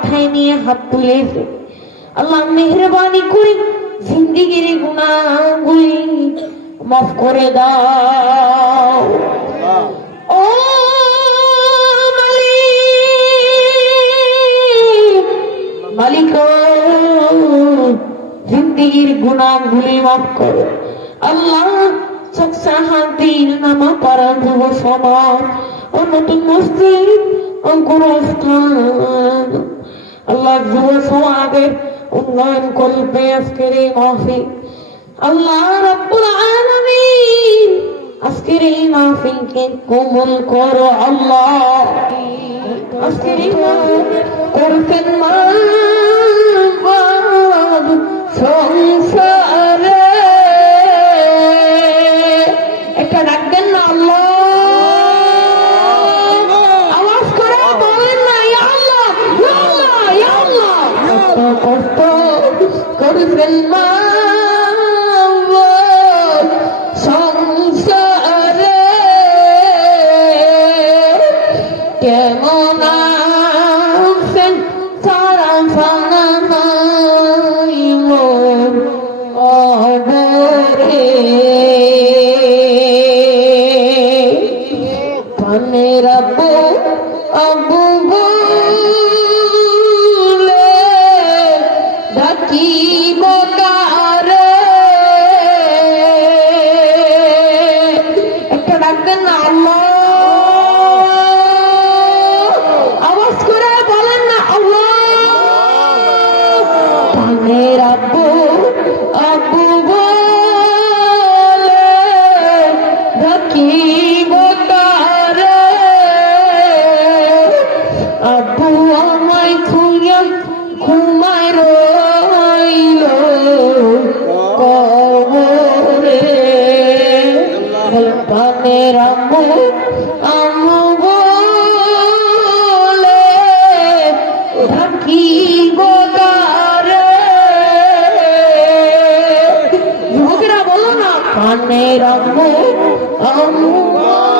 মাথায় নিয়ে হাত তুলেছে। আল্লাহ মেহেরবানি করে জিন্দিগির গুনাহগুলি মাফ করে দাও। ও মালিক, জিন্দিগির গুনাহগুলি মাফ করো আল্লাহ। শান্তির নামা পাড়া যুব সমাজ ও নতুন মসজিদ ও গুরুস্থান আল্লাহ যুব সমাজের উন্নয়ন করবে আজকের এই মাহফিল। আল্লাহ রাব্বুল আলামিন আজকের এই মাহফিলকে কবুল করো আল্লাহ। আজকের এই মাহফিল করবেন মাহবুব সংসারে, একটা ডাকবেন না আল্লাহ, আওয়াজ করে বলেন না ইয়া আল্লাহ, ইয়া আল্লাহ, ইয়া আল্লাহ। কষ্ট করবেন মাহবুব সংসারে, কেমন আছেন তারা জানা নাই মোর অবরে। পানের আব্বু আব্বু বলে ডাকিব কারে, একটা ডাকবেন না আল্লাহ, আওয়াজ করে বলেন না আল্লাহ। পানের আব্বু আব্বু বলে ডাকিব কারে, আব্বু আমায় খুঁজে ঘুমায় রইল কবরে। পানের আব্বু আম্মু বলে ডাকিব কারে, যুবকেরা বলো না, পানের আব্বু আম্মু বলে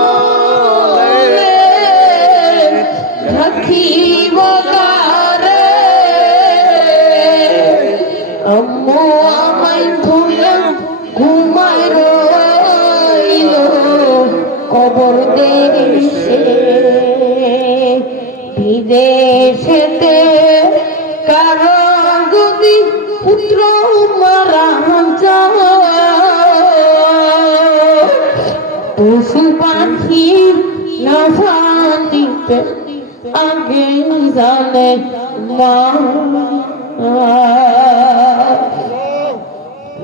ডাকিব কারে, আম্মু আমায় ধুয়ে ঘুমায় রইল কবর দেশে। বিদেশেতে কারো যদি পুত্র মারা যায়, পশু পাখি না জানিতে আগে জানে মা।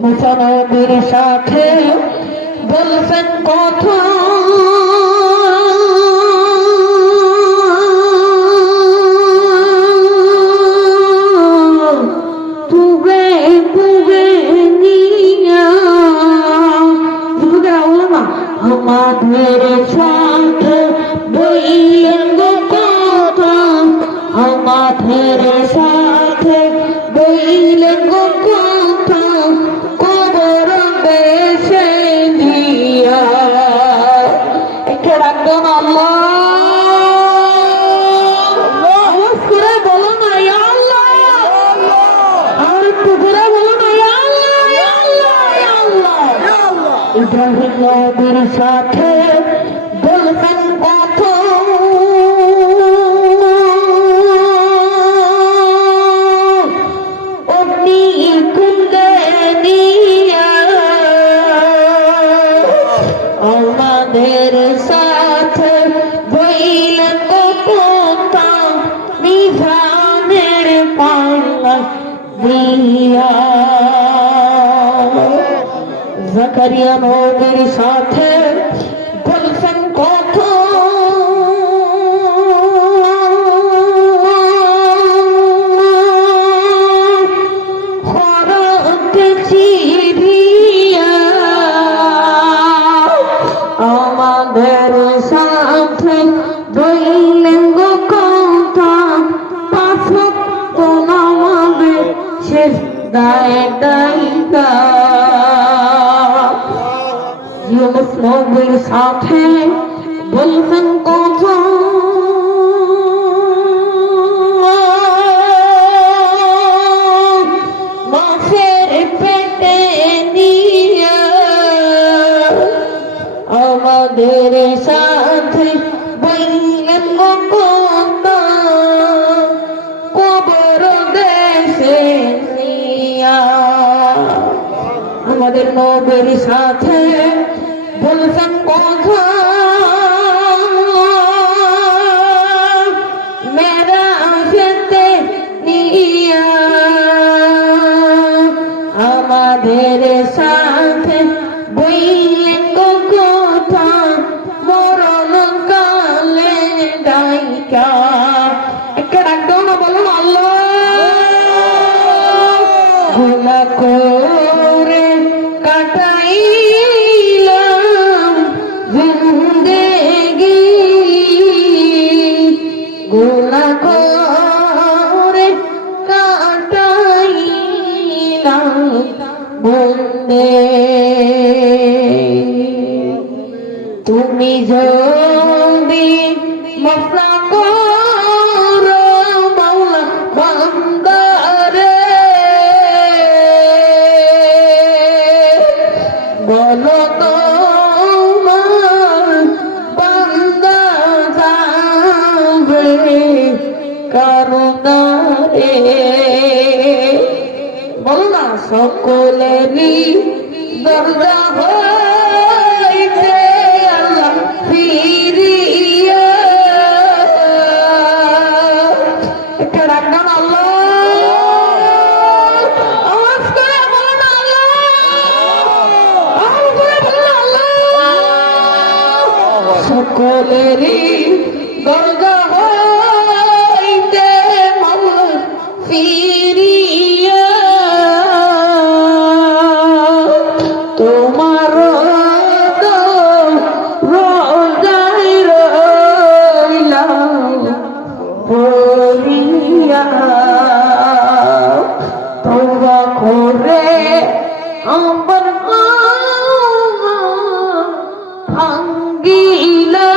মুসা নবীর সাথে বলছেন কথা, তুবে তুবে নিয়া, যুবকেরা বলো না, আমাদের সাথে বললেন কথা, আমাদের সাথে বললেন কথা, কবর বেশে দিয়া। একটু রাখবেন আল্লাহ, আওয়াজ করে বলো না ইয়া আল্লাহ, আর একটু করে বলো না ইয়া আল্লাহ, ইয়া আল্লাহ, ইয়া আল্লাহ। ইব্রাহিম নবীর সাথে বলবেন কথা, অগ্নি কুণ্ডে নিয়া, আমাদের সাথে বইলেন কথা, মিজানের পাল্লা দিয়া। জাকারিয়া নবীর সাথে বলছেন কথা, হরতে চিরিয়া, আমাদের সাথে বললেন কথা, পাঁচ ওয়াক্ত নামাজে সিজদায় দাইগা। ইউনুস নবীর সাথে বলছেন কথা, তোমাদের নবীর সাথে বলছেন কথা মেরাজেতে নিয়া আমাদের সাথে বইলেন কথা মরণ কালে ডাইকা একটা ডাকতেও না বলুন আল্লাহ গোলা করে কাটাইলাম জিন্দেগি গোলা করে কাটাইলাম বন্দে তুমি যদি মাফ করো মাওলা বান্দারে বলো তোমার বান্দা যাবে কারণে বলো না সকলেরই দরজা হইতে আল্লাহ ফিরিয়া একটা রাখলাম আল্লাহ আওয়াজ করে বলুন আল্লাহ আওয়াজ করে বলুন আল্লাহ সকলেরই দরজা হইতে আল্লাহ ফিরিয়া তোমার রোজায় রইলাম বলিয়া তোবা করে আমার ভাঙ্গিলা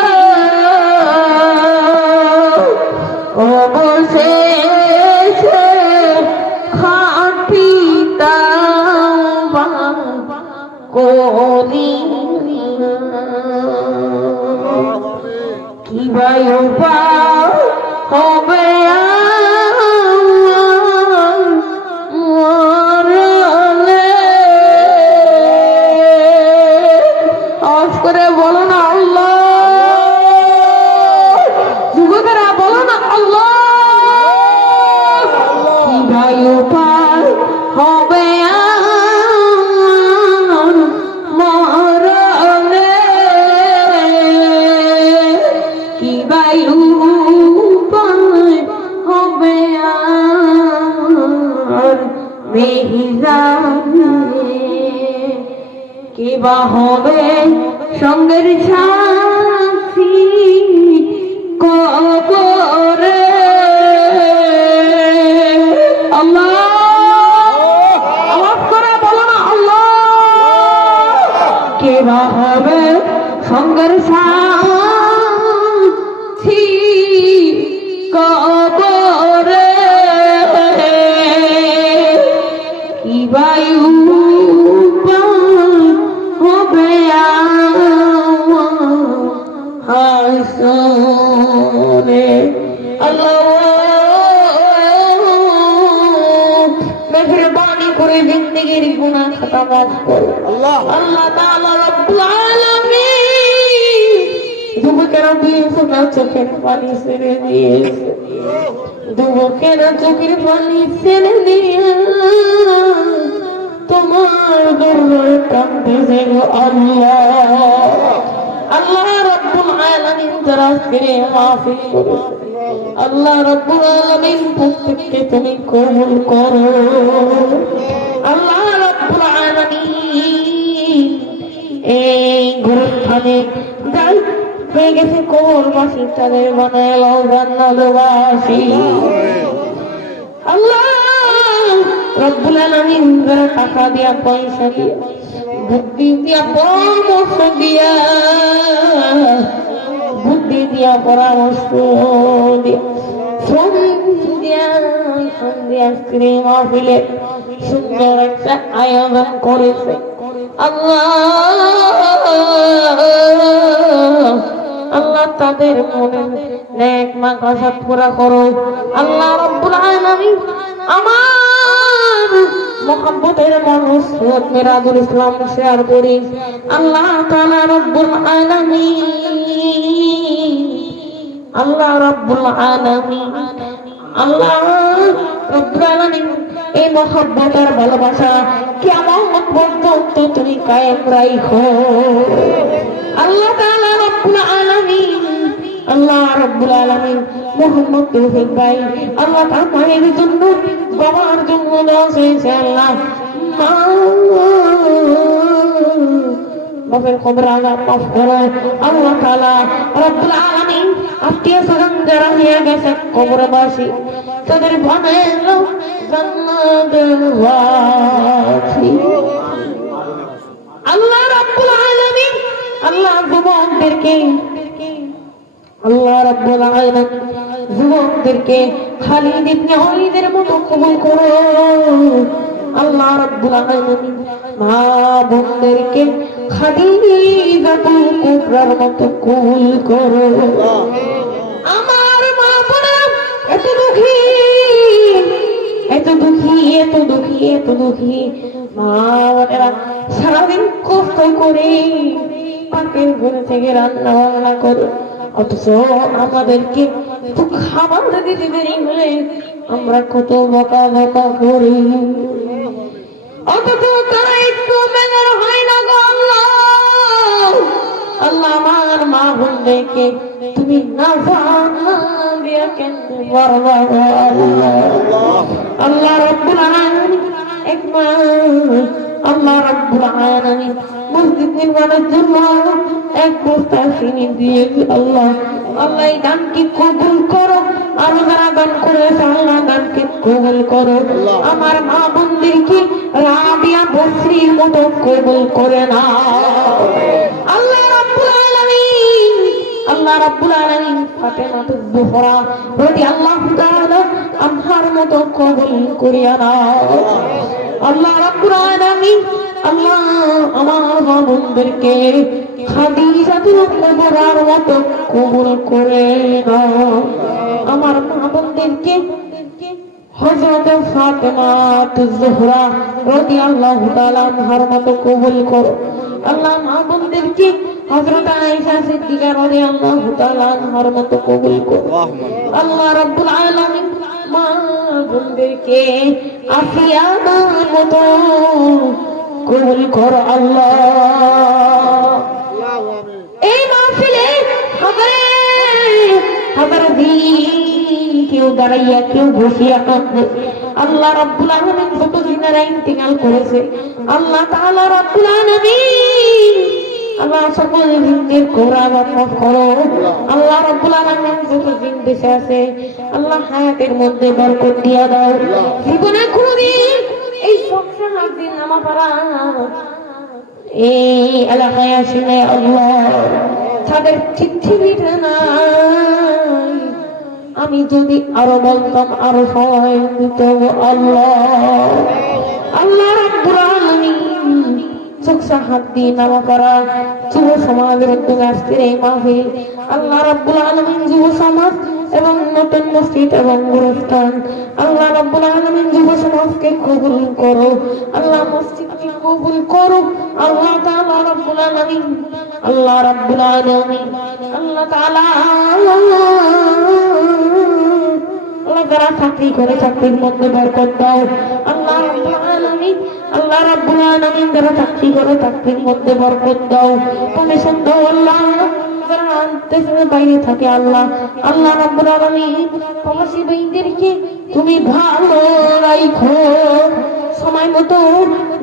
অবশেষে খাটি তাওবা করি কি ভাই হবে মরলে অফ করে বলো না আল্লাহ যুবকেরা বলো না আল্লাহ কি ভাই হবে মরলে কি ভাই হবে কিবা হবে সঙ্গের সাথী কবরে আল্লাহ আওয়াজ করে বলো না আল্লাহ কিবা হবে সঙ্গের সাথী কবরে কি বায়ু হবে হাসরে আল্লাহ মেহরবানি করে জিন্দেগির গুনাহ খাতা মাফ করো আল্লাহ আল্লাহ তাআলা রব্বুল আলামিন যুবকেরা দিয়েছে না চোখের পানি ছেড়ে দিয়েছে যুবকেরা চোখের পানি ছেড়ে দিয়ে তোমার দরবারে কাঁদতেছে গো আল্লাহ আল্লাহ রব্বুল আলামিন যারা আজকে মাহফিল করেছে আল্লাহ রব্বুল আলামিন প্রত্যেককে তুমি কবুল করো আল্লাহ রব্বুল আলামিন এই গুরুস্থানে যাই হয়ে গেছে কবরবাসী তাদের বানায় লাও জান্নাতবাসী আল্লাহ রব্বুল আলামিন যারা টাকা দিয়া পয়সা দিয়া বুদ্ধি দিয়া পরামর্শ দিয়া বুদ্ধি দিয়া পরামর্শ দিয়া সন্ধ্যা স্ত্রী মাহফিলে সুন্দর একটা আয়োজন করেছে আল্লাহ তাদের মনে নেক মাকসাদ পুরা করো আল্লাহ রব্বুল আলামিন আমার মোহাম্মতের মানুষ সৈয়দ মিরাজুল ইসলাম শেয়ার করি। আল্লাহ তাআলা রব্বুল আলামিন, আল্লাহ রব্বুল আলামিন, আল্লাহ রব্বুল আলামিন এই মোহাম্মতের ভালোবাসা কিয়ামত পর্যন্ত তুমি কায়েম রাখো। আল্লাহ তাআলা রব্বুল আলামিন, আল্লাহ রব্বুল আলামিন মোহাম্মদ তৌফিক ভাই আল্লাহ তার মায়ের জন্য বাবার জন্য দোয়া চেয়েছে। আল্লাহ বাবার কবর আযাব মাফ করো। আল্লাহ তাআলা রব্বুল আলামিন আত্মীয় স্বজন যারা হয়ে গেছে কবরবাসী তাদের বানালো জান্নাতের ওয়াসি। আল্লাহ রাব্বুল আলামিন আল্লাহ যুবকদেরকে, আল্লাহ রাব্বুল আলামিন যুবকদেরকে খালিদ ইবনে ওলীদের মতো কবুল করো। আল্লাহ রাব্বুল আলামিন মা বোনদেরকে খাদিজাতুল কুবরার মতো কবুল করো। আমার মা বোনেরা এত দুঃখী, এত দুঃখী, এত দুঃখী, এত দুঃখী মা বোনেরা সারাদিন কষ্ট করে পাকের ঘরে থেকে রান্না বান্না করে, অথচ আমাদেরকে একটু খাবার দিতে দেরি হলে আমরা কত বকা বকা করি, অথচ তারা একটু বেজার হয় না গো আল্লাহ। আল্লাহ আমার মা বোনদেরকে তুমি না দিয়া কেন পারবা আল্লাহ। আল্লাহ রাব্বুল আলামিন একবার আল্লাহ রাব্বুল আলামিন মসজিদ নির্মাণের জন্য এক বস্তা চিনি দিয়েছে। আল্লাহ আল্লাহ এই দানকে কবুল করো। আরো যারা দান করেছে আল্লাহ দানকে কবুল করো। আমার মা বোনদেরকে রাবিয়া বসরির মতো কবুল করে না আল্লাহ রাব্বুল আলামিন। আল্লাহ রাব্বুল আলামিন ফাতেমাতুজ জোহরা রাদিয়াল্লাহু তাআলা আনহার মতো কবুল করিয়া নাও আল্লাহ রাব্বুল আলামিন। আল্লাহ আমার মা বোনদেরকে খাদিজাতুল কুবরার মতো কবুল করে নাও। আমার মা বোনদেরকে হযরত ফাতেমাতুজ জোহরা রাদিয়াল্লাহু তাআলা আনহার মতো কবুল করো। আল্লাহ মা বোনদেরকে হযরত আয়েশা সিদ্দিকা রাদিয়াল্লাহু তাআলা আনহার মতো কবুল করো। আল্লাহ রাব্বুল আলামিন মা বোনদেরকে আফিয়ার মতো কবুল করো আল্লাহ। এই মাহফিলে হাজার দিন কেউ দাঁড়াইয়া কেউ বসিয়া কাঁদবে। আল্লাহ রাব্বুল আলামিন যত দিনেরা ইন্তেকাল করেছে আল্লাহ তাআলা রাব্বুল আলামিন আল্লাহ সকল জিনদের গোরা মাফ করো। আল্লাহ রাব্বুল আলামিন যত জিন বেঁচে আছে আল্লাহ হায়াতের মধ্যে বরকত দিয়া দাও। জীবনে কোনদিন এই সবসময় দিন নামা পড়া এই এলাকায় আসলে আল্লাহ তাদের পৃথিবীটা নাই। আমি যদি আরো বলতাম আরো সময় দিত আল্লাহ। আল্লাহ রাব্বুল আলামিন চোখে হাত দিয়ে নামা পড়া যুব সমাজের উদ্যোগে আজকের এই মাহফিল আল্লাহ রাব্বুল আলামিন যুব সমাজ এবং নতুন মসজিদ এবং গুরুস্থান আল্লাহ রাব্বুল আলামিন যুব সমাজকে কবুল করো। আল্লাহ মসজিদকে কবুল করো। আল্লাহ তাআলা রাব্বুল আলামিন, আল্লাহ রাব্বুল আলামিন, আল্লাহ তাআলা আল্লাহ যারা চাকরি করে চাকরির মধ্যে বরকত দাও। আল্লাহ রাব্বুল আলামিন, আল্লাহ রাব্বুল আলামিন যারা চাকরি করে চাকরির মধ্যে বরকত দাও। কমিশন দাও আল্লাহ। দেশের বাইরে থাকে আল্লাহ, আল্লাহ রাব্বুল আলামিন প্রবাসী ভাইদেরকে তুমি ভালো রাখো। সময় মতো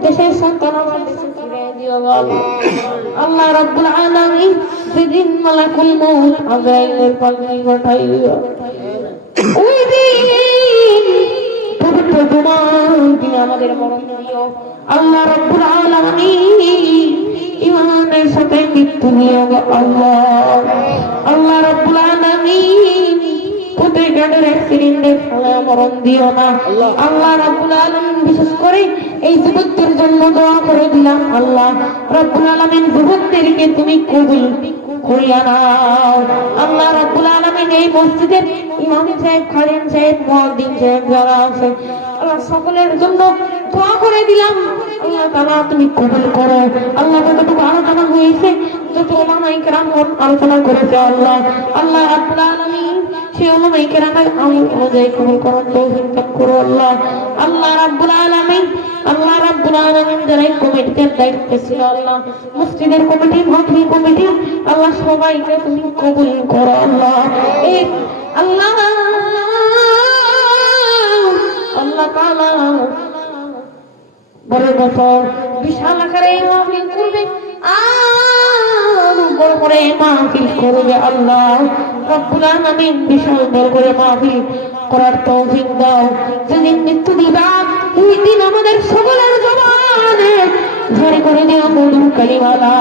দেশের সন্তান আমার দেশে ফিরে দিও আল্লাহ রাব্বুল আলামিন। যেদিন মালাকুল মউত আজরাইলের পালকি ঘটাইও ওই দিন পবিত্র জুমার দিন আমাদের মরণ দিও আল্লাহ রাব্বুল আলামিন। ইমানের সাথে মৃত্যু নিও আল্লাহ। আল্লাহ রাব্বুল আলামিন প্রত্যেক গাড়ির অ্যাক্সিডেন্টে মরণ দিও না আল্লাহ রাব্বুল আলামিন। বিশেষ করে এই যুবকদের জন্য দোয়া করে দিলাম আল্লাহ রাব্বুল আলামিন। যুবকদেরকে তুমি কবুল করিয়া নাও আল্লাহ রাব্বুল আলামিন। এই মসজিদের ইমাম সাহেব, খাদেম সাহেব, মুয়াজ্জিন সাহেব যারা আছে আল্লাহ সকলের জন্য দোয়া করে দিলাম আল্লাহ তাআলা তুমি কবুল করো আল্লাহ যতটুকু আলোচনা হয়েছে যত ওলামায়ে কেরাম আলোচনা করেছে আল্লাহ আল্লাহ রাব্বুল আলামিন সেই ওলামায়ে কেরামের আমল অনুযায়ী কবুল করার তৌফিক দান করো আল্লাহ আল্লাহ রাব্বুল আলামিন যারা এই কমিটির দায়িত্বে ছিল আল্লাহ মসজিদের কমিটি মাহফিল কমিটি আল্লাহ সবাইকে তুমি কবুল করো আল্লাহ এই আল্লাহ আল্লাহ তাআলা বড় বছর বিশাল আকারে এই মাহফিল করবে আর বড় করে মাহফিল করবে আল্লাহ রব্বুল আলামিন বিশাল বড় করে মাহফিল করার তৌফিক দাও যেদিন মৃত্যু দিবা ওই দিন আমাদের সকলের জবানে ঝরে করে দিও মধু কালিমা লা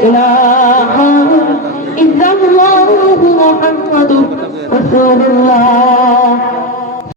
ইলাহা ইল্লাল্লাহু মুহাম্মাদুর রাসূলুল্লাহ